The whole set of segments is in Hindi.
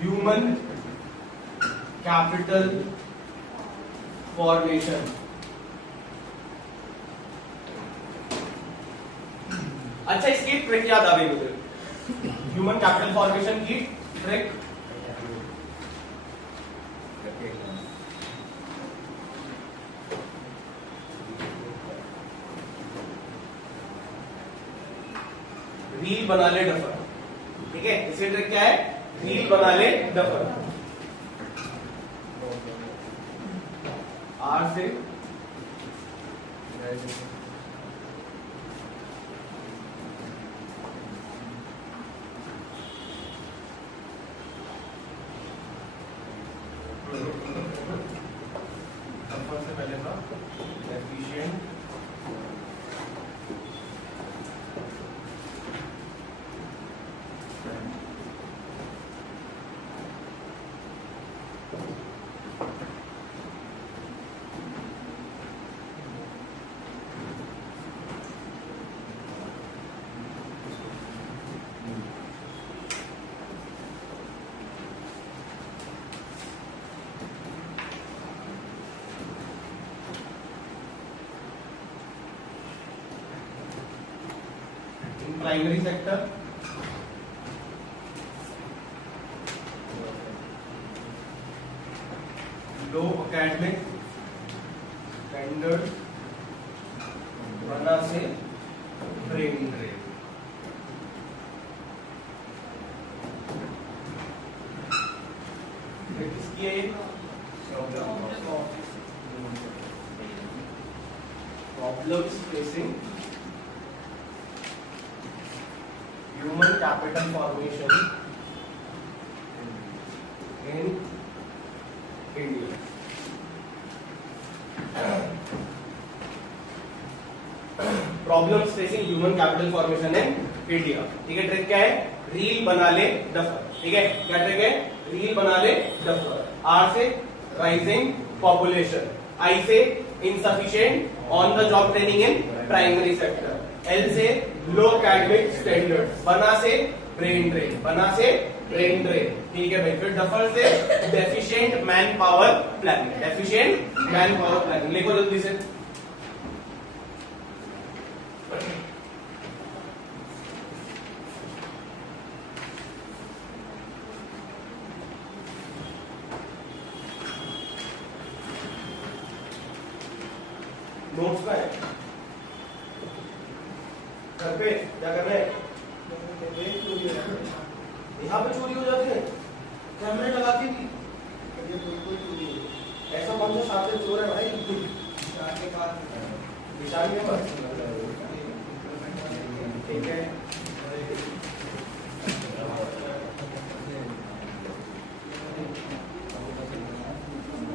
Human capital formation. अच्छा, इसकी ट्रिक याद आ गई मुझे, ह्यूमन कैपिटल फॉर्मेशन की ट्रिक। रील बना ले डफर। ठीक है, इसकी ट्रिक क्या है? रील बना ले डफर। आर से डफर से पहले था एफिशिएंट प्राइमरी सेक्टर, लो एकेडमिक स्टैंडर्ड, बना से ब्रेन ड्रेन। किसकी है ये? Problems facing human capital formation in India। Problems facing human capital formation in India. ठीक है, ट्रिक क्या है? रील बना ले डफर। ठीक है, क्या ट्रिक है? रील बना ले डफर। आर से राइजिंग पॉपुलेशन, आई से insufficient on the job training in primary sector, L से लो एकेडमिक स्टैंडर्ड, बना से ब्रेन ड्रेन, बना से ब्रेन ड्रेन। ठीक है भाई, फिर डफर से deficient man power planning, deficient man power planning. लिखो जल्दी से। नोट्स का है घर पे, क्या कर रहे हैं? यहाँ पे चोरी हो जाती है, कैमरे लगा के भी ऐसा कौन सा साथ में चोर है भाई? निशान के पास। ठीक है,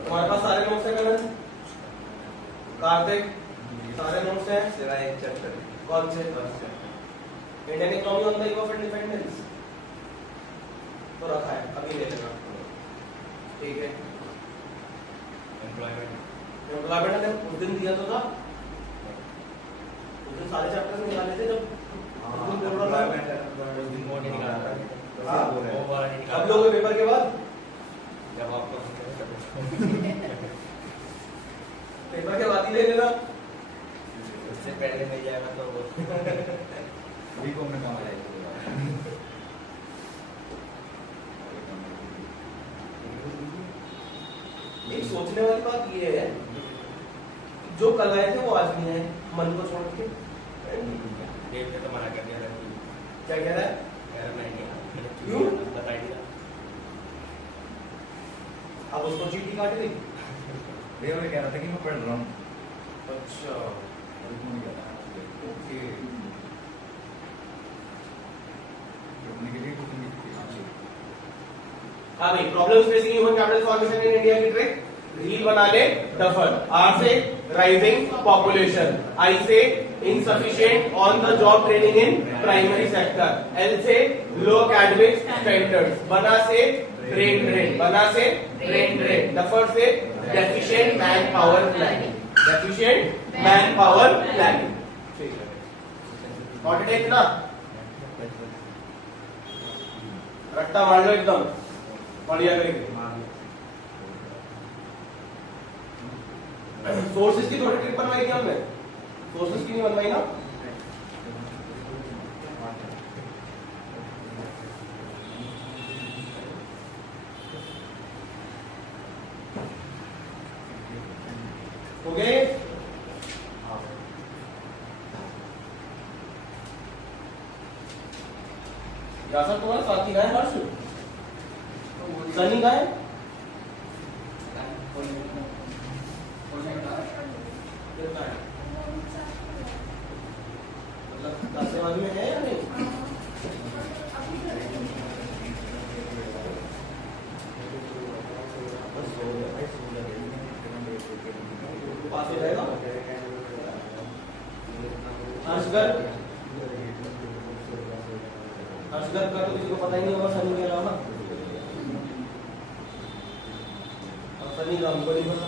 तुम्हारे पास सारे नोट्स हैं कल? कार्तिक, सारे नोट्स हैं सिवाय एक चैप्टर। कौन से? Indian economy on the eve of independence तो रखा है, अभी ले लेना। ठीक है, एम्प्लॉयमेंट ने उस दिन दिया तो था, उस दिन सारे चैप्टर्स निकाले थे जब अब लोग पेपर के बाद जब आपको पेपर के बाद ही ले लेना, उससे पहले मिल जाएगा तो में काम आ जाएगा। एक सोचने वाली बात ये है, जो कल आए थे वो आज नहीं आए, मन को छोड़ के। डेट पे तो मना कर दिया था। क्या कह रहा है? क्यों बताइए दिया। अब उसको चीटी काट दी। भैया मैं कह रहा था कि मैं पढ़ रहा हूँ। अच्छा, ओके। हाँ भाई, problems facing human capital formation in India की ट्रिक। रील बना ले डफर, आर से राइजिंग पॉपुलेशन, आई से insufficient on the job training in primary sector, L से low academic standards, बना से brain drain, बना से brain drain, डफर से deficient manpower planning, deficient manpower planning। Note इतना रट्टा मार लो एकदम। बढ़िया करेंगे। सोर्सेज की थोड़ी ट्रिक बनवाई थी हमने, सोर्सेज की नहीं बनवाई ना। हो गए? सर तुम्हारा साथी का है हर्ष, सनी का है, मतलब दासेवाद में है या नहीं? पास हो जाएगा। हर्षगढ़ का तो किसी को पता ही नहीं होगा सनी के अलावा, अब सनी का हमको नहीं पता।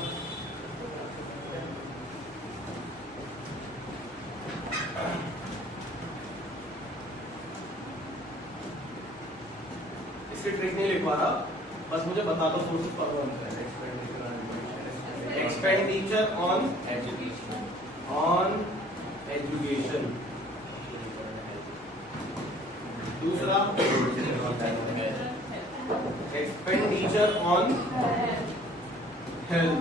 इसकी ट्रिक नहीं लिख पा रहा, बस मुझे बता दो sources perform. Expenditure on education, दूसरा expenditure on health,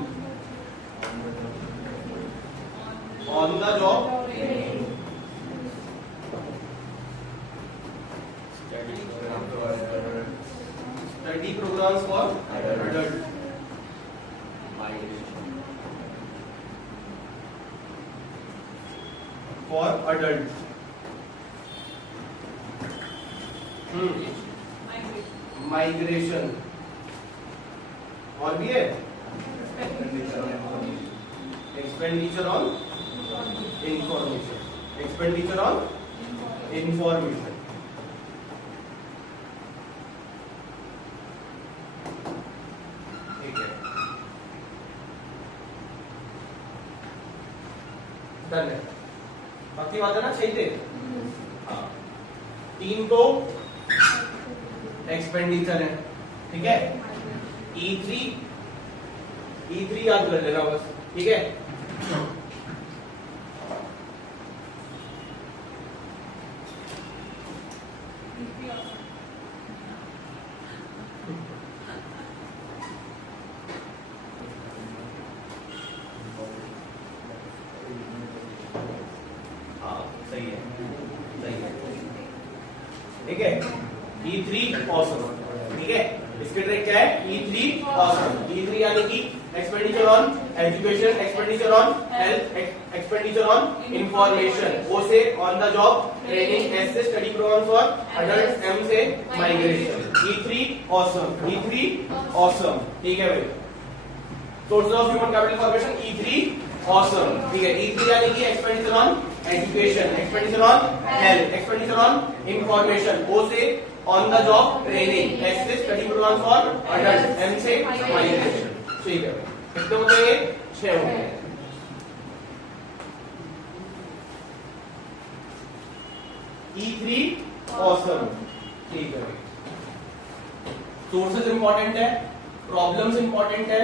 on the job study programmes for adult, migration, और भी है expenditure on information, expenditure on information. ठीक है, डन है। बाकी बात है ना, चाहिए हाँ, 3 तो एक्सपेंडिचर है, ठीक है। E3 याद कर लेना बस, ठीक है। हाँ सही है, सही है, ठीक है। E3 ऑसम, ठीक है। इसके ट्रिक क्या है? E3 awesome. E3 यानी कि expenditure on education, expenditure on health, expenditure on information, O से on the job training, S से study programme for adult, M से migration. E3 awesome, E3 awesome, ठीक है भाई। Source of human capital formation E3 awesome, ठीक है। E3 यानी कि expenditure on education, expenditure on health, expenditure on information, O से on the job training, S से study programme for adult, M से माइग्रेशन, ठीक है। कितने होते हैं? 6 होते हैं। E3 ऑसम, ठीक है। सोर्सेज इंपॉर्टेंट है, प्रॉब्लम्स इंपॉर्टेंट है,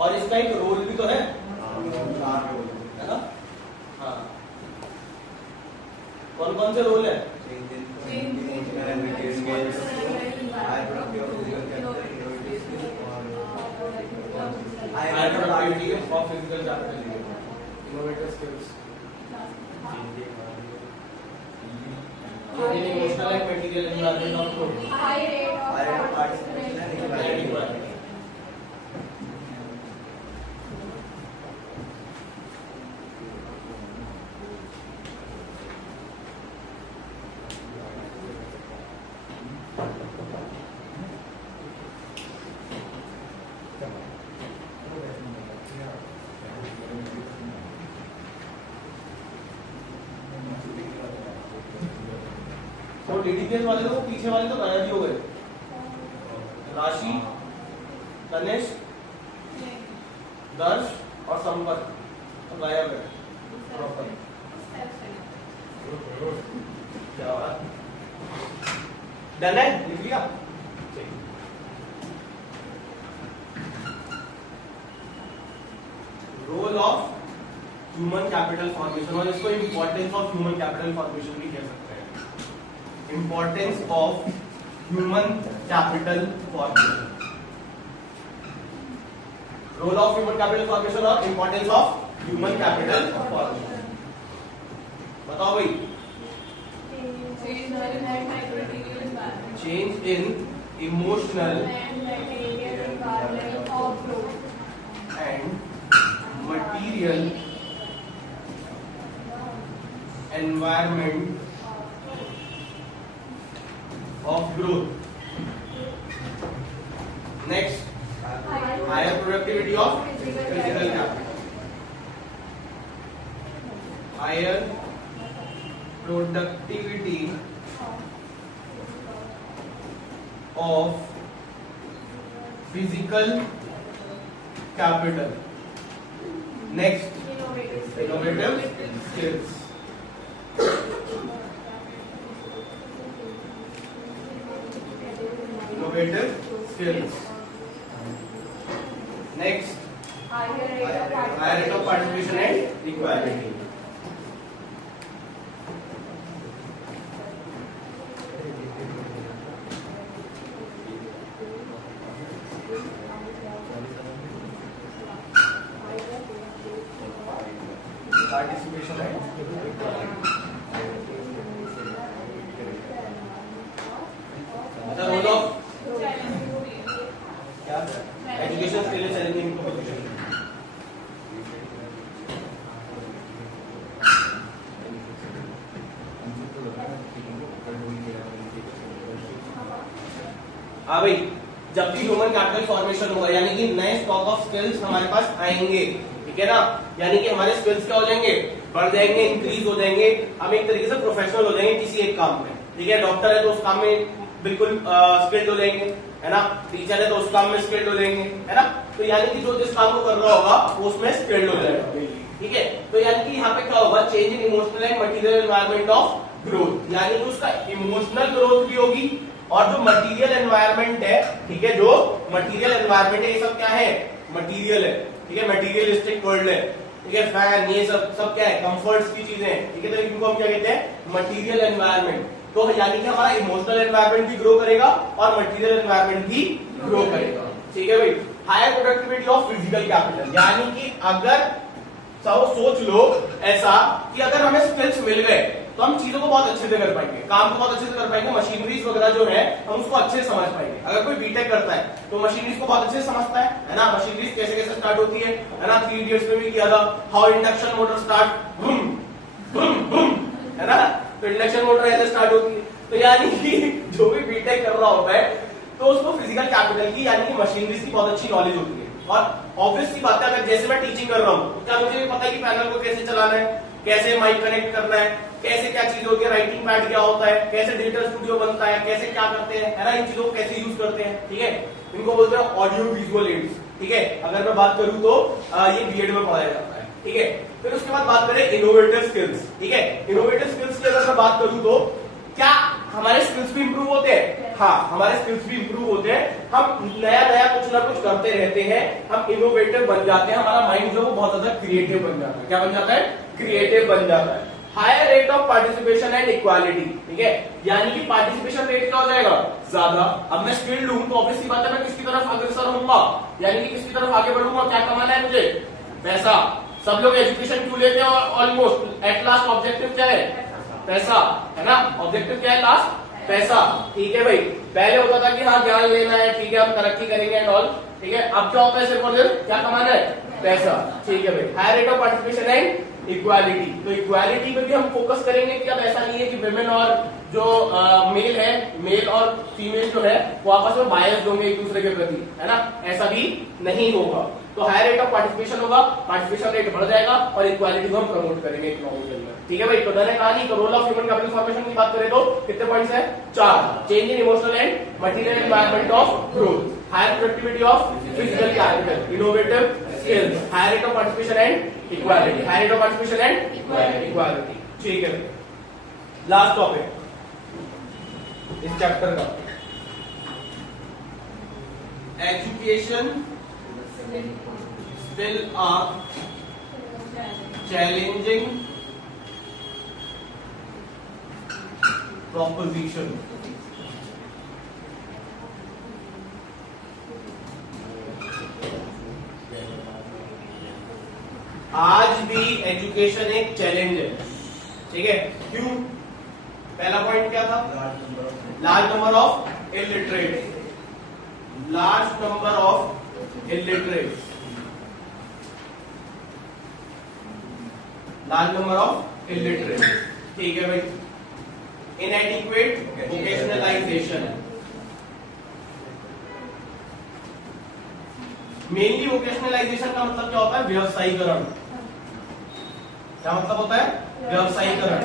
और इसका एक रोल भी तो है ना? हाँ, कौन कौन से रोल है? Of physical capital, innovative skills, emotional and material environment of growth, high rate of participation. तो डीडीपीएस वाले तो पीछे वाले तो गायब ही हो गए, राशि, तनिष्क, दर्श और संपर्क तो गायब है प्रॉपर। क्या बात, डन है, लिख लिया। ह्यूमन कैपिटल फॉर्मेशन, और इसको importance of human capital formation भी कह सकते हैं। Importance of human capital formation, role of human capital formation और importance of human capital formation. बताओ भाई। Change in emotional and material environment of growth. Next, higher productivity of physical capital, higher productivity of physical capital. Next, innovative skills. Innovative skills. Next, higher rate of participation and equality. Participation and equality. The role of क्या एजुकेशन के लिए चैलेंजिंग प्रोपोजिशन। हाँ भाई, जब भी ह्यूमन कैपिटल फॉर्मेशन होगा यानी कि नए स्टॉक ऑफ स्किल्स हमारे पास आएंगे, ठीक है ना, यानी कि हमारे स्किल्स क्या हो जाएंगे, बढ़ जाएंगे, इंक्रीज हो जाएंगे, हम एक तरीके से प्रोफेशनल हो जाएंगे किसी एक काम में, ठीक है। डॉक्टर है तो उस काम में बिल्कुल स्किल्ड हो जाएंगे, है ना। टीचर है तो उस काम में स्किल्ड हो जाएंगे, है ना। तो यानी कि जो जिस काम को कर रहा होगा वो उसमें स्किल्ड हो जाएगा, ठीक है। तो यानी कि यहाँ पे क्या होगा, change in emotional and material environment of growth, यानी कि उसका इमोशनल ग्रोथ भी होगी और जो मटीरियल एनवायरमेंट है, ठीक है, जो मटीरियल एनवायरमेंट है, ये सब क्या है, मटीरियल है, ठीक है, मटीरियलिस्टिक वर्ल्ड है, ठीक है। फैन ये सब क्या है, कंफर्ट्स की चीजें हैं, ठीक है। तो इनको हम क्या कहते हैं, मटीरियल एनवायरमेंट। तो यानी कि हमारा इमोशनल एनवायरमेंट भी ग्रो करेगा और मटीरियल एनवायरमेंट भी ग्रो करेगा, ठीक है भाई। Higher productivity of physical capital, यानी कि अगर सोच लो ऐसा कि अगर हमें स्किल्स मिल गए तो हम चीजों को बहुत अच्छे से कर पाएंगे, काम को बहुत अच्छे से कर पाएंगे, मशीनरीज वगैरह जो है हम उसको अच्छे से समझ पाएंगे। अगर कोई बीटेक करता है तो मशीनरीज को बहुत अच्छे से समझता है ना, मशीनरीज कैसे कैसे स्टार्ट होती है ना, 3 इडियट्स में भी किया था, how induction motor start, boom boom boom, है ना। तो इंडक्शन मोटर ऐसे स्टार्ट होती है। तो यानी कि जो भी बीटेक कर रहा होता है तो उसको फिजिकल कैपिटल की यानी कि मशीनरीज की बहुत अच्छी नॉलेज होती है। और ऑब्वियस सी बात है, अगर जैसे मैं टीचिंग कर रहा हूँ क्या मुझे पता है कि पैनल को कैसे चलाना है, कैसे माइक कनेक्ट करना है, कैसे क्या चीज होती है, राइटिंग पैड क्या होता है, कैसे डिजिटल स्टूडियो बनता है, कैसे क्या करते हैं, है ना, इन चीजों को कैसे यूज करते हैं, ठीक है। इनको बोलते हैं ऑडियो विजुअल एड्स, ठीक है। अगर मैं बात करूं तो ये बीएड में पढ़ाया जाता है, ठीक है। फिर उसके बाद बात करें इनोवेटिव स्किल्स, ठीक है। इनोवेटिव स्किल्स की अगर मैं बात करूं तो क्या हमारे स्किल्स भी इंप्रूव होते हैं, हाँ हमारे स्किल्स भी इंप्रूव होते हैं, हम नया नया कुछ ना कुछ करते रहते हैं, हम इनोवेटिव बन जाते हैं, हमारा माइंड जो बहुत ज्यादा क्रिएटिव बन जाता है। क्या बन जाता है, क्रिएटिव बन जाता है। Higher rate of participation and equality, ठीक है, यानी कि पार्टिसिपेशन रेट क्या हो जाएगा, ज्यादा। अब मैं स्किल्ड हूं तो ऑब्वियसली बात है मैं किसकी तरफ अग्रसर होऊंगा, यानी कि किसकी तरफ आगे बढ़ूंगा, क्या कमाना है मुझे, पैसा। सब लोग एजुकेशन क्यों लेते हैं, ऑलमोस्ट एट लास्ट ऑब्जेक्टिव क्या है, पैसा, है ना। ऑब्जेक्टिव क्या है, लास्ट पैसा, ठीक है भाई। पहले होता था कि हाँ ज्ञान लेना है, ठीक है, हम तरक्की करेंगे एंड ऑल, ठीक है। अब क्या होता है, सिर्फ और सिर्फ क्या कमाना है, पैसा, ठीक है भाई। Higher rate of participation and equality, तो इक्वालिटी पे भी हम फोकस करेंगे कि अब ऐसा नहीं है कि विमेन और जो मेल है, मेल और फीमेल जो है वो आपस में बायस्ड होंगे एक दूसरे के प्रति, है ना, ऐसा भी नहीं होगा। तो हायर रेट ऑफ पार्टिसिपेशन होगा, पार्टिसिपेशन रेट बढ़ जाएगा और इक्वालिटी को हम प्रमोट करेंगे इकोनॉमी के अंदर, ठीक है भाई। तो मैंने कहा नहीं, role of human capital formation की बात करें तो कितने पॉइंट्स हैं, 4। Change in emotional and material environment of growth, higher productivity of physical capital, innovative skills, higher rate of participation and equality, higher rate of participation and equality, ठीक है। लास्ट टॉपिक इस चैप्टर का, education still a challenging proposition. आज भी एजुकेशन एक चैलेंज है, ठीक है? क्यों? पहला पॉइंट क्या था? Large number of illiterate, large number of illiterate, large number of illiterate, ठीक है भाई। इनएडिक्वेट वोकेशनलाइजेशन, मेनली वोकेशनलाइजेशन का मतलब क्या होता है? व्यवसायीकरण। क्या मतलब होता है? व्यवसायीकरण।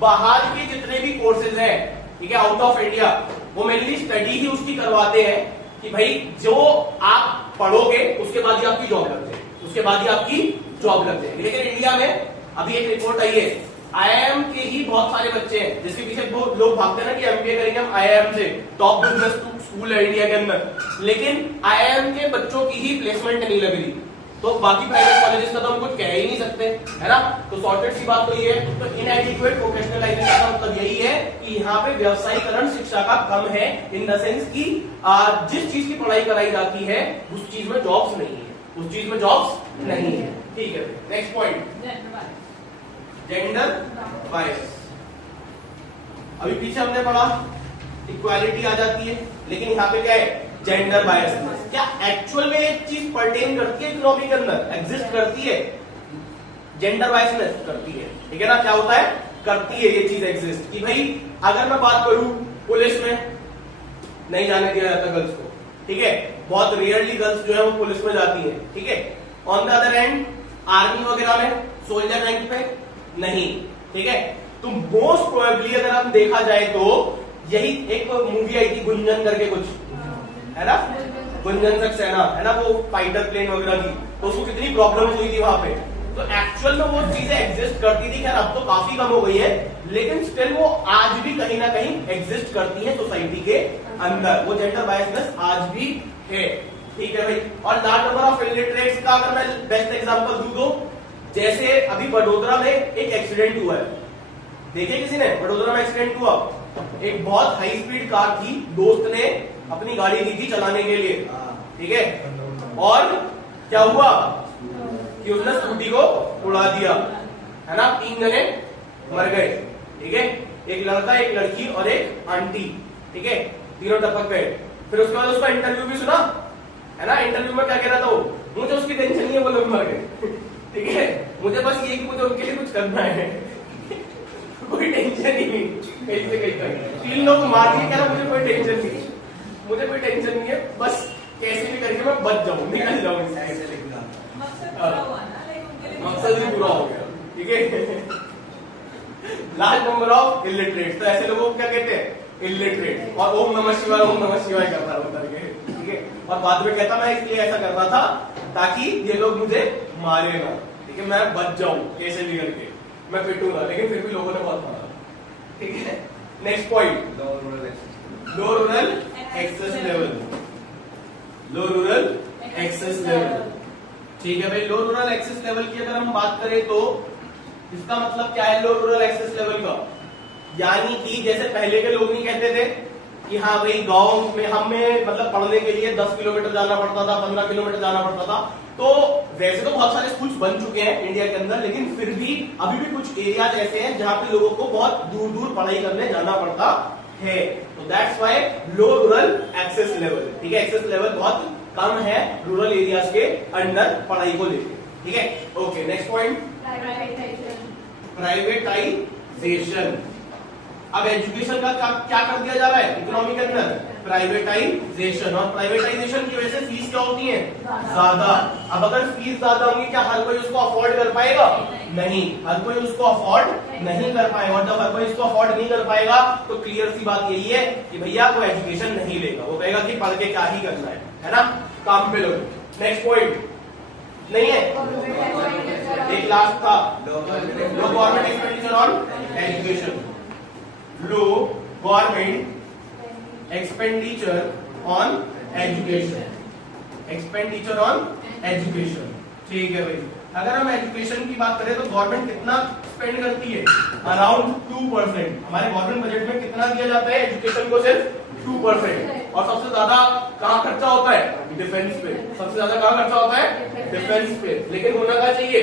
बाहर के जितने भी कोर्सेज हैं, ठीक है, आउट ऑफ इंडिया, वो मेनली स्टडी ही उसकी करवाते हैं कि भाई जो आप पढ़ोगे उसके बाद ही आपकी जॉब लगते हैं, उसके बाद ही आपकी जॉब लगते हैं। लेकिन इंडिया में अभी एक रिपोर्ट आई है, आईआईएम के ही बहुत सारे बच्चे हैं, जिसके पीछे बहुत लोग भागते हैं ना कि एमबीए करेंगे हम आईआईएम से, टॉप बिजनेस स्कूल है इंडिया के अंदर, लेकिन आईआईएम के बच्चों की ही प्लेसमेंट नहीं लग रही। तो बाकी प्राइवेट कॉलेजेस का तो हम कुछ कह ही नहीं सकते, है ना? तो सॉर्टेड सी बात तो ये है। तो इनएडिक्वेट वोकेशनलाइजेशन का मतलब यही है कि यहाँ पे व्यवसायीकरण शिक्षा का कम है, इन द सेंस कि जिस चीज की पढ़ाई कराई जाती है उस चीज में जॉब्स नहीं है, उस चीज में जॉब्स नहीं है, ठीक है? Next point, gender bias. अभी पीछे हमने पढ़ा इक्वालिटी आ जाती है, लेकिन यहाँ पे क्या है? Gender biasness. क्या एक्चुअल में एक चीज पर्टेन करती है इकोनॉमी के अंदर, एग्जिस्ट करती है? जेंडर बायसनेस करती है, ठीक है ना? क्या होता है? करती है ये चीज एग्जिस्ट कि भाई अगर मैं बात करूं, पुलिस में नहीं जाने दिया जाता गर्ल्स को, ठीक है? बहुत रेयरली गर्ल्स जो है वो पुलिस में जाती है, ठीक है? On the other and army वगैरह में सोल्जर रैंक पे नहीं, ठीक है? तो मोस्ट प्रोबेबली अगर हम देखा जाए तो यही एक मूवी आई थी गुंजन करके कुछ, है ना? गुंजन सक्सेना, है ना? वो फाइटर प्लेन वगैरह की, तो उसको कितनी प्रॉब्लम हुई थी वहां पे। तो एक्चुअल में वो चीजें एग्जिस्ट करती थी, खैर अब तो काफी कम हो गई है, लेकिन स्टिल वो आज भी कहीं ना कहीं एग्जिस्ट करती है सोसाइटी के अंदर। वो जेंडर बायसनेस आज भी है, ठीक है भाई? और लार्ज नंबर ऑफ इलिटरेट्स का अगर मैं बेस्ट एग्जांपल दूं तो जैसे अभी वडोदरा में एक एक्सीडेंट हुआ है, देखिए किसी ने? वडोदरा में एक्सीडेंट हुआ, एक बहुत हाई स्पीड कार थी, दोस्त ने अपनी गाड़ी दी थी चलाने के लिए, ठीक है? और क्या हुआ कि उसने स्कूटी को उड़ा दिया, है ना? 3 जने मर गए, ठीक है? एक लड़का, एक लड़की और एक आंटी, ठीक है? तीनों टपक गए। फिर उसके बाद उसका इंटरव्यू भी सुना, है ना? इंटरव्यू में क्या कह रहा था वो? मुझे उसकी टेंशन नहीं है, वो लोग मर गए, ठीक है? मुझे बस ये कि मुझे उनके लिए कुछ करना है, कोई टेंशन ही नहीं, कहीं से कहीं तक 3 लोग मार के, कह रहा मुझे कोई टेंशन नहीं, मुझे कोई टेंशन नहीं है, बस कैसे भी करके मैं बच जाऊं, निकल जाऊं इससे। मकसद ही पूरा हो गया, ठीक है? लार्ज नंबर ऑफ इलिटरेट, तो ऐसे लोगों को क्या कहते हैं? इलिटरेट। और ओम नमः शिवाय, ओम नमः शिवाय कर रहा होता है, ठीक है? और बाद में कहता मैं इसलिए ऐसा कर रहा था ताकि ये लोग मुझे मारे ना, ठीक है? मैं बच जाऊं कैसे भी करके, मैं पिटूंगा, लेकिन फिर भी लोगों ने बहुत मारा, ठीक है? नेक्स्ट पॉइंट, लो रूरल एक्सेस लेवल, लो रूरल एक्सेस लेवल, ठीक है भाई? लो रूरल एक्सेस लेवल की अगर हम बात करें तो इसका मतलब क्या है लो रूरल एक्सेस लेवल का? यानी कि जैसे पहले के लोग नहीं कहते थे कि हाँ भाई गांव में हमें मतलब पढ़ने के लिए 10 किलोमीटर जाना पड़ता था, 15 किलोमीटर जाना पड़ता था। तो वैसे तो बहुत सारे स्कूल्स बन चुके हैं इंडिया के अंदर, लेकिन फिर भी अभी भी कुछ एरियाज ऐसे हैं जहां पे लोगों को बहुत दूर दूर पढ़ाई करने जाना पड़ता है। तो that's why low rural access level, ठीक है? एक्सेस लेवल बहुत कम है रूरल एरियाज के अंदर पढ़ाई को लेकर, ठीक है? Okay, next point, privatisation. अब एजुकेशन का क्या कर दिया जा रहा है इकोनॉमी के अंदर? प्राइवेटाइजेशन। और प्राइवेटाइजेशन की वजह से फीस क्या होती है? ज्यादा। अब अगर फीस ज्यादा होंगी, क्या हर कोई उसको अफोर्ड कर पाएगा? नहीं, हर कोई उसको अफोर्ड नहीं कर पाएगा। और जब हर कोई इसको अफोर्ड नहीं कर पाएगा तो क्लियर सी बात यही है कि भैया वो एजुकेशन नहीं लेगा, वो कहेगा कि पढ़ के क्या ही करना है ना? काम पे लोग। नेक्स्ट पॉइंट नहीं है, एक लास्ट था, low government expenditure on education, low government expenditure on education, expenditure on education, ठीक है भाई, अगर हम एजुकेशन की बात करें तो गवर्नमेंट कितना स्पेंड करती है, अराउंड 2%। हमारे गवर्नमेंट बजट में कितना दिया जाता है एजुकेशन को, सिर्फ 2%। और सबसे ज्यादा कहाँ खर्चा होता है, डिफेंस पे। सबसे ज्यादा कहाँ खर्चा होता है, डिफेंस पे। लेकिन होना क्या चाहिए,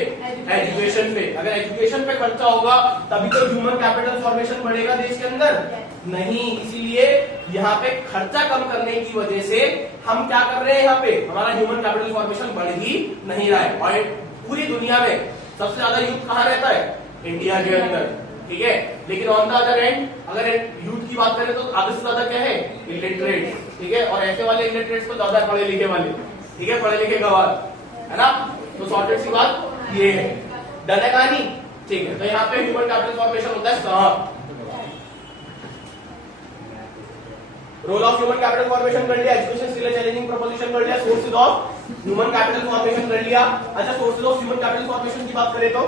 एजुकेशन पे। अगर एजुकेशन पे खर्चा होगा तभी तो ह्यूमन कैपिटल फॉर्मेशन बढ़ेगा देश के अंदर, नहीं। इसीलिए यहाँ पे खर्चा कम करने की वजह से हम क्या कर रहे हैं, यहाँ पे हमारा ह्यूमन कैपिटल फॉर्मेशन बढ़ ही नहीं रहा है। और पूरी दुनिया में सबसे ज्यादा यूथ कहाँ रहता है, इंडिया के अंदर, ठीक है। लेकिन ऑन द अदर एंड अगर यूथ की बात करें तो आधे से ज्यादा क्या है, इलिटरेट, ठीक है। और ऐसे वाले इलिटरेट्स तो ज्यादा पढ़े लिखे वाले, ठीक है, पढ़े लिखे गवार, है ना। तो शॉर्टेड सी बात ये है, डन है कहानी, ठीक है। तो यहाँ पे ह्यूमन कैपिटल फॉर्मेशन होता है कहाँ, role of human capital formation कर लिया, एजुकेशन स्किल चैलेंजिंग प्रोपोजिशन कर लिया, sources of human capital formation कर लिया। अच्छा, sources of human capital formation की बात करें तो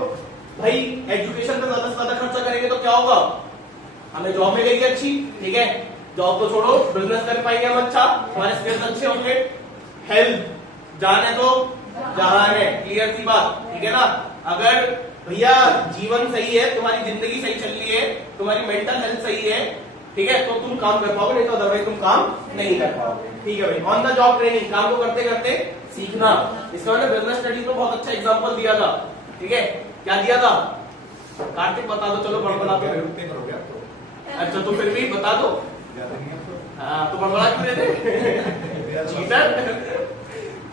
भाई एजुकेशन पे ज्यादा से ज्यादा खर्चा करेंगे तो क्या होगा, हमें जॉब मिलेगी अच्छी, ठीक है। जॉब तो छोड़ो, बिजनेस कर पाएंगे हम अच्छा, हमारे स्किल्स अच्छे होंगे, हेल्थ जान है तो जहान है, क्लियर सी बात, ठीक है ना। अगर भैया जीवन सही है, तुम्हारी जिंदगी सही चल रही है, तुम्हारी मेंटल हेल्थ सही है, ठीक है, तो तुम काम कर पाओगे, नहीं तो अदरवाइज तुम काम नहीं कर पाओगे, ठीक है भाई। ऑन द जॉब ट्रेनिंग, काम को करते करते सीखना। इसका मैंने बिजनेस स्टडीज में बहुत अच्छा एग्जांपल दिया था, ठीक है। क्या दिया था, कार्तिक बता दो, चलो बड़बड़ा के पेपर हो गया तो। अच्छा, तो फिर भी बता दो, हाँ तो बड़बड़ा क्यों रहे थे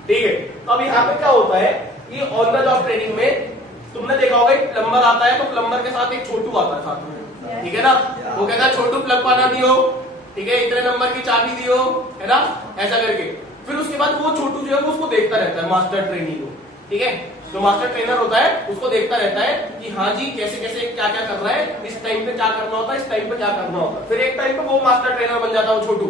ठीक है। तो अब यहाँ पे क्या होता है कि ऑन द जॉब ट्रेनिंग में तुमने देखा होगा एक प्लम्बर आता है तो प्लम्बर के साथ एक छोटू आता है साथ में, ठीक है ना। वो कहता है छोटू प्लग पाना दियो, ठीक है, इतने नंबर की चाबी दियो, है ना, ऐसा करके। फिर उसके बाद वो छोटू जो है वो उसको देखता रहता है, मास्टर ट्रेनी को, ठीक है। जो मास्टर ट्रेनर होता है उसको देखता रहता है कि हाँ जी कैसे कैसे क्या क्या कर रहा है, इस टाइम पे क्या करना होता है, इस टाइम पे क्या करना होता है। फिर एक टाइम पे वो मास्टर ट्रेनर बन जाता है वो छोटू,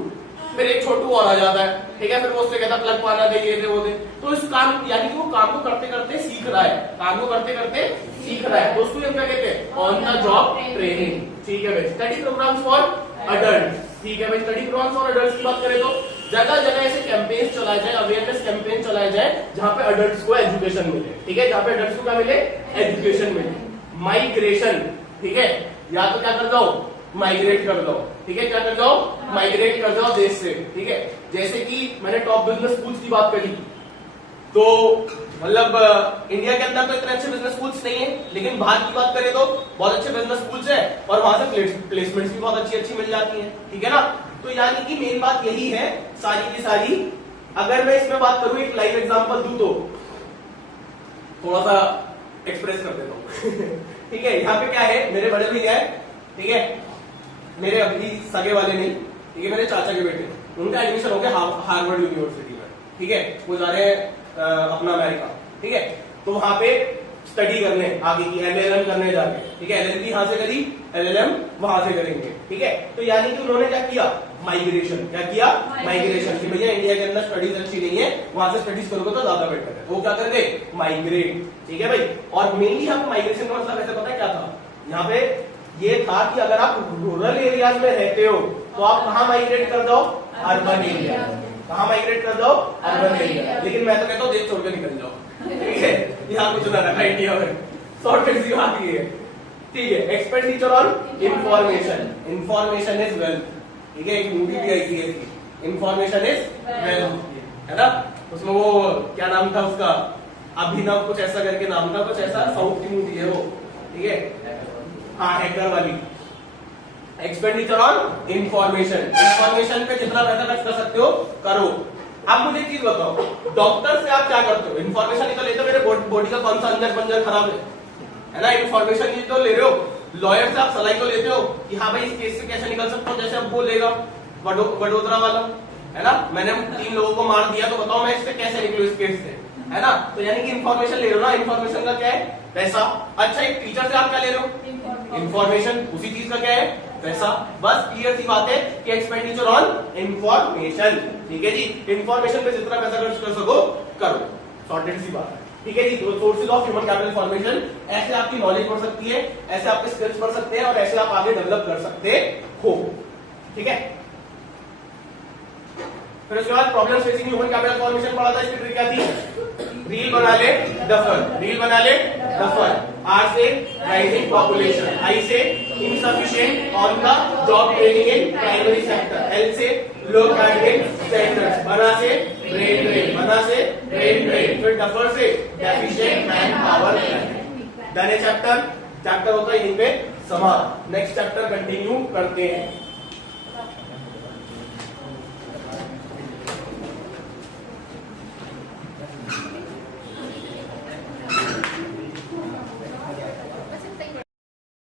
फिर एक छोटू और आ जाता है, ठीक है। फिर वो उससे कहता प्लग पाना दे, ये दे, वो दे। तो इस काम यानी कि वो काम को करते करते सीख रहा है, काम को करते करते सीख रहा है, तो उसको क्या कहते हैं, ऑन द जॉब ट्रेनिंग, ठीक है भाई। स्टडी प्रोग्राम्स फॉर अडल्ट, ठीक है भाई। स्टडी प्रोग्राम्स फॉर अडल्ट की बात करें तो जगह जगह ऐसे कैंपेन्स चलाए जाए, अवेयरनेस कैंपेन चलाए जाए जहां पे अडल्ट्स को एजुकेशन मिले, ठीक है, जहां पे अडल्ट्स को क्या मिले, एजुकेशन मिले। माइग्रेशन, ठीक है, या तो क्या कर जाओ, माइग्रेट कर दो, ठीक है, क्या कर जाओ, माइग्रेट कर जाओ देश से, ठीक है। जैसे कि मैंने टॉप बिजनेस स्कूल्स की बात करी, तो मतलब इंडिया के अंदर तो इतने अच्छे बिजनेस स्कूल्स नहीं है, लेकिन बाहर की बात करें तो बहुत अच्छे बिजनेस स्कूल्स है और वहां से प्लेसमेंट्स भी बहुत अच्छी अच्छी मिल जाती है, ठीक है ना। तो यानी कि मेन बात यही है सारी की सारी। अगर मैं इसमें बात करूं, एक लाइव एग्जांपल दूं तो थोड़ा सा एक्सप्रेस कर देता हूं ठीक है। यहाँ पे क्या है, मेरे बड़े भैया है, ठीक है, मेरे अभी सगे वाले नहीं, ठीक है, मेरे चाचा के बेटे, उनका एडमिशन हो गया हार्वर्ड यूनिवर्सिटी में, ठीक है। वो जा रहे हैं अपना अमेरिका, ठीक है। तो वहां पे स्टडी करने आगे की एलएलएम करने जाके, ठीक है, एलएलबी यहां से करी, एलएलएम वहां से करेंगे, ठीक है। तो यानी कि उन्होंने क्या किया, माइग्रेशन, क्या किया, माइग्रेशन, कि भैया इंडिया के अंदर स्टडीज अच्छी नहीं है, वहां से स्टडीज करोगे तो ज्यादा बेटर है, वो क्या कर गए, माइग्रेट, ठीक है भाई। और मेनली यहाँ माइग्रेशन का मतलब ऐसे पता है क्या था, यहाँ पे ये था कि अगर आप रूरल एरियाज में रहते हो तो आप कहाँ माइग्रेट कर जाओ, अर्बन एरिया, कहाँ माइग्रेट कर जाओ, अर्बन एरिया। लेकिन मैं तो कहता हूँ देश छोड़ के निकल जाओ, ठीक है, यहाँ कुछ ना रखा इंडिया में, शॉर्टेज सी बात ये है, ठीक है। Expenditure on information, information is wealth, ठीक है, एक मूवी भी आई थी इसकी, इंफॉर्मेशन इज वेल्थ, है ना। उसमें वो क्या नाम था उसका, अभिनव कुछ ऐसा करके नाम था, कुछ ऐसा, साउथ की मूवी है वो, ठीक है, हाँ हैकर वाली। एक्सपेंडिचर ऑन इंफॉर्मेशन, इंफॉर्मेशन पे जितना पैसा खर्च कर सकते हो करो। अब मुझे एक चीज बताओ, डॉक्टर से आप क्या करते हो, इन्फॉर्मेशन ही तो लेते हो, मेरे बॉडी का कौन सा अंदर पंजर खराब है ना, इन्फॉर्मेशन ही तो ले रहे हो। लॉयर से आप सलाह तो लेते हो कि हाँ भाई इस केस से कैसे निकल सकता हूँ, जैसे अब वो लेगा वडोदरा वाला, है ना, मैंने 3 लोगों को मार दिया तो बताओ मैं इससे कैसे निकलूं इस केस से, है ना। तो यानी कि इन्फॉर्मेशन ले रहे हो ना, इन्फॉर्मेशन का क्या है, पैसा। अच्छा, एक टीचर से आप क्या ले रहे हो, इन्फॉर्मेशन, उसी चीज का क्या है, पैसा। बस क्लियर सी बात है कि एक्सपेंडिचर ऑन इंफॉर्मेशन, ठीक है जी। इंफॉर्मेशन पे जितना पैसा खर्च कर सको करो, सॉर्टेड सी बात है, ठीक है जी। तो sources of human capital formation, ऐसे आपकी नॉलेज बढ़ सकती है, ऐसे आपके स्किल्स बढ़ सकते हैं और ऐसे आप आगे डेवलप कर सकते हो, ठीक है। फिर उसके बाद problems facing human capital formation पढ़ा था, इसकी ट्रिक क्या थी, रील बना ले डफर, रील बना ले डफर। आर से राइजिंग पॉपुलेशन, आई से insufficient on the job training in primary sector, L से लो कैंडिडेट स्टैंडर्ड्स, बना से ब्रेन ड्रेन, बना से ब्रेन ड्रेन, फिर डफर से deficient man power plan. Done है चैप्टर, चैप्टर होता है यहीं पे समाप्त। नेक्स्ट चैप्टर कंटिन्यू करते हैं।